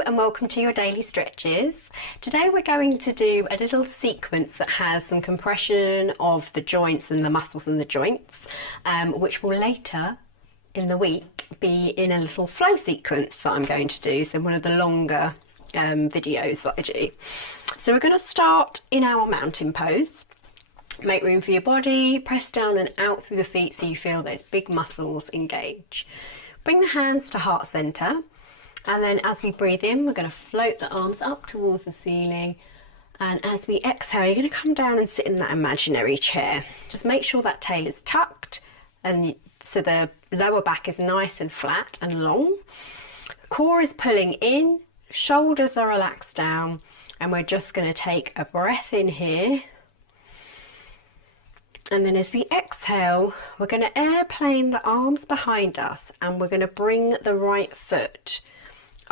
Hello and welcome to your daily stretches. Today we're going to do a little sequence that has some compression of the joints and the muscles in the joints, which will later in the week be in a little flow sequence that I'm going to do, so one of the longer videos that I do. So we're going to start in our mountain pose. Make room for your body, press down and out through the feet so you feel those big muscles engage. Bring the hands to heart center, and then as we breathe in, we're going to float the arms up towards the ceiling, and as we exhale, you're going to come down and sit in that imaginary chair. Just make sure that tail is tucked, and so the lower back is nice and flat and long. Core is pulling in, shoulders are relaxed down, and we're just going to take a breath in here. And then as we exhale, we're going to airplane the arms behind us, and we're going to bring the right foot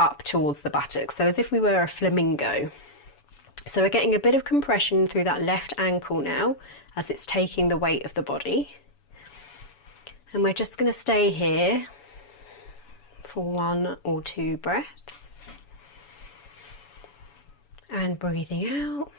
up towards the buttocks, so as if we were a flamingo. So we're getting a bit of compression through that left ankle now as it's taking the weight of the body. And we're just going to stay here for 1 or 2 breaths. And breathing out.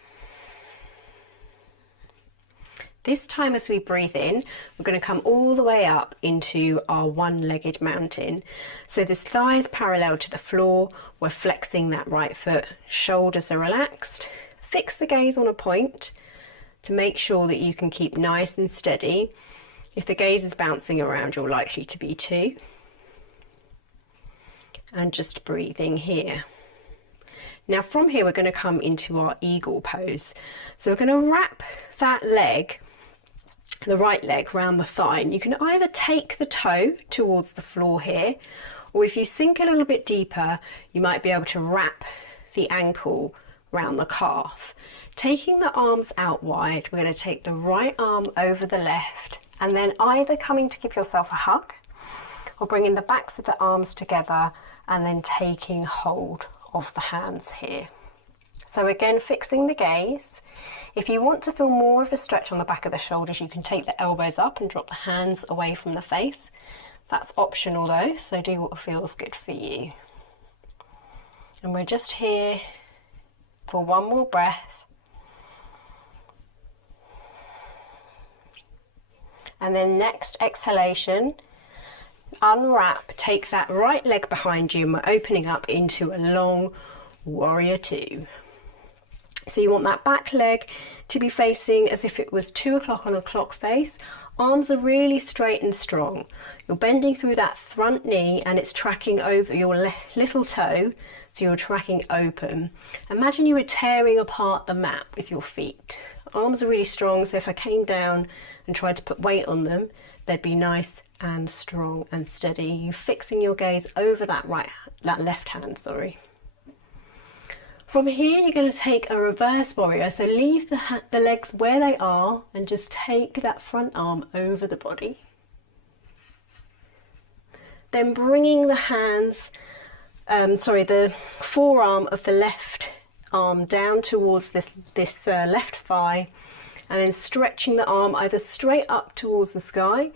This time as we breathe in, we're going to come all the way up into our one-legged mountain. So this thigh is parallel to the floor, we're flexing that right foot, shoulders are relaxed. Fix the gaze on a point to make sure that you can keep nice and steady. If the gaze is bouncing around, you're likely to be too. And just breathing here. Now from here we're going to come into our eagle pose. So we're going to wrap that leg, the right leg, round the thigh, and you can either take the toe towards the floor here, or if you sink a little bit deeper, you might be able to wrap the ankle round the calf. Taking the arms out wide, we're going to take the right arm over the left, and then either coming to give yourself a hug, or bringing the backs of the arms together, and then taking hold of the hands here. So again, fixing the gaze. If you want to feel more of a stretch on the back of the shoulders, you can take the elbows up and drop the hands away from the face. That's optional though, so do what feels good for you. And we're just here for 1 more breath. And then next exhalation, unwrap, take that right leg behind you, and we're opening up into a long warrior 2. So you want that back leg to be facing as if it was 2 o'clock on a clock face. Arms are really straight and strong. You're bending through that front knee and it's tracking over your little toe, so you're tracking open. Imagine you were tearing apart the mat with your feet. Arms are really strong, so if I came down and tried to put weight on them, they'd be nice and strong and steady. You fixing your gaze over that left hand, sorry. From here, you're going to take a reverse warrior, so leave the legs where they are and just take that front arm over the body. Then bringing the hands, the forearm of the left arm down towards this left thigh, and then stretching the arm either straight up towards the sky,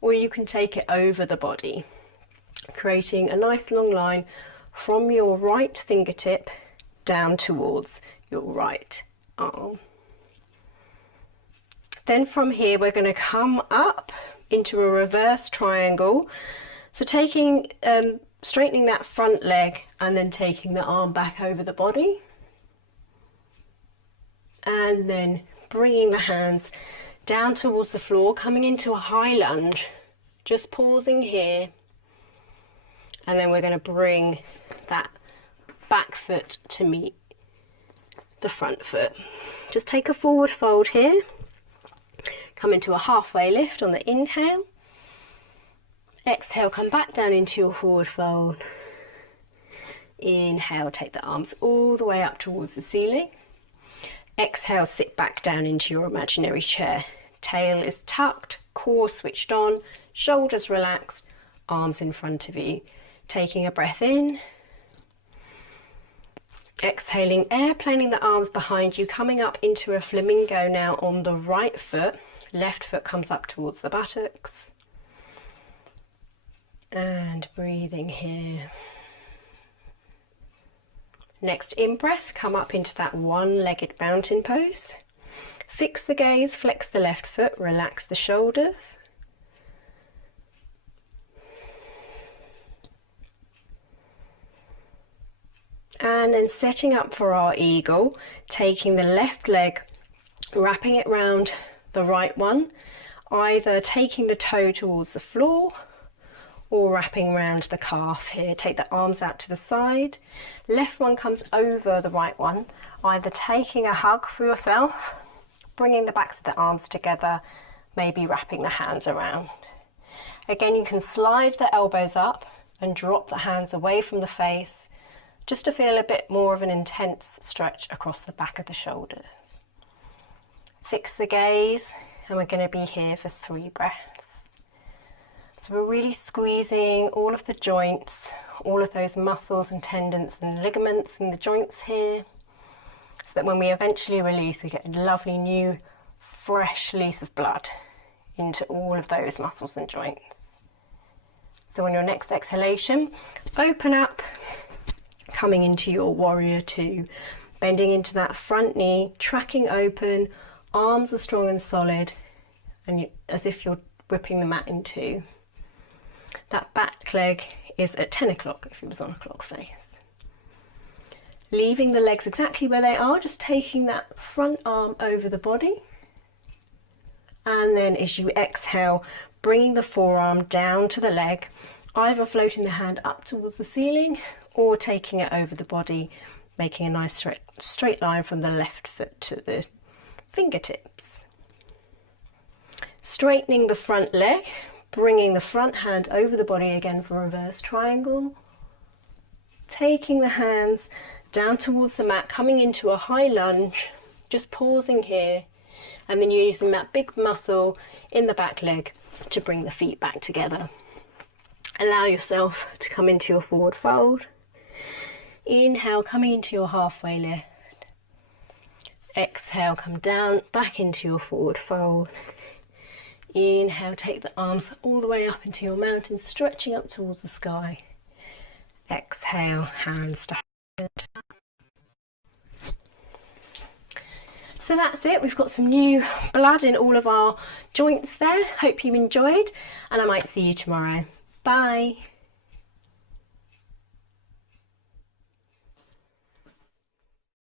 or you can take it over the body, creating a nice long line from your right fingertip down towards your right arm. Then from here we're going to come up into a reverse triangle, so taking straightening that front leg and then taking the arm back over the body, and then bringing the hands down towards the floor, coming into a high lunge, just pausing here, and then we're going to bring that back foot to meet the front foot. Just take a forward fold here, come into a halfway lift on the inhale, exhale, come back down into your forward fold, inhale, take the arms all the way up towards the ceiling, exhale, sit back down into your imaginary chair, tail is tucked, core switched on, shoulders relaxed, arms in front of you, taking a breath in, exhaling, airplaning the arms behind you, coming up into a flamingo now on the right foot. Left foot comes up towards the buttocks. And breathing here. Next in-breath, come up into that one-legged mountain pose. Fix the gaze, flex the left foot, relax the shoulders. And then setting up for our eagle, taking the left leg, wrapping it round the right one, either taking the toe towards the floor or wrapping round the calf here. Take the arms out to the side. Left one comes over the right one, either taking a hug for yourself, bringing the backs of the arms together, maybe wrapping the hands around. Again, you can slide the elbows up and drop the hands away from the face, just to feel a bit more of an intense stretch across the back of the shoulders. Fix the gaze, and we're going to be here for 3 breaths. So we're really squeezing all of the joints, all of those muscles and tendons and ligaments in the joints here, so that when we eventually release, we get a lovely new, fresh release of blood into all of those muscles and joints. So on your next exhalation, open up, coming into your warrior 2, bending into that front knee, tracking open, arms are strong and solid, and as if you're whipping the mat in 2. That back leg is at 10 o'clock if it was on a clock face. Leaving the legs exactly where they are, just taking that front arm over the body. And then as you exhale, bringing the forearm down to the leg, either floating the hand up towards the ceiling or taking it over the body, making a nice straight line from the left foot to the fingertips. Straightening the front leg, bringing the front hand over the body again for reverse triangle. Taking the hands down towards the mat, coming into a high lunge, just pausing here, and then you're using that big muscle in the back leg to bring the feet back together. Allow yourself to come into your forward fold. Inhale, coming into your halfway lift. Exhale, come down, back into your forward fold. Inhale, take the arms all the way up into your mountain, stretching up towards the sky. Exhale, hands to hand. So that's it, we've got some new blood in all of our joints there. Hope you enjoyed, and I might see you tomorrow. Bye.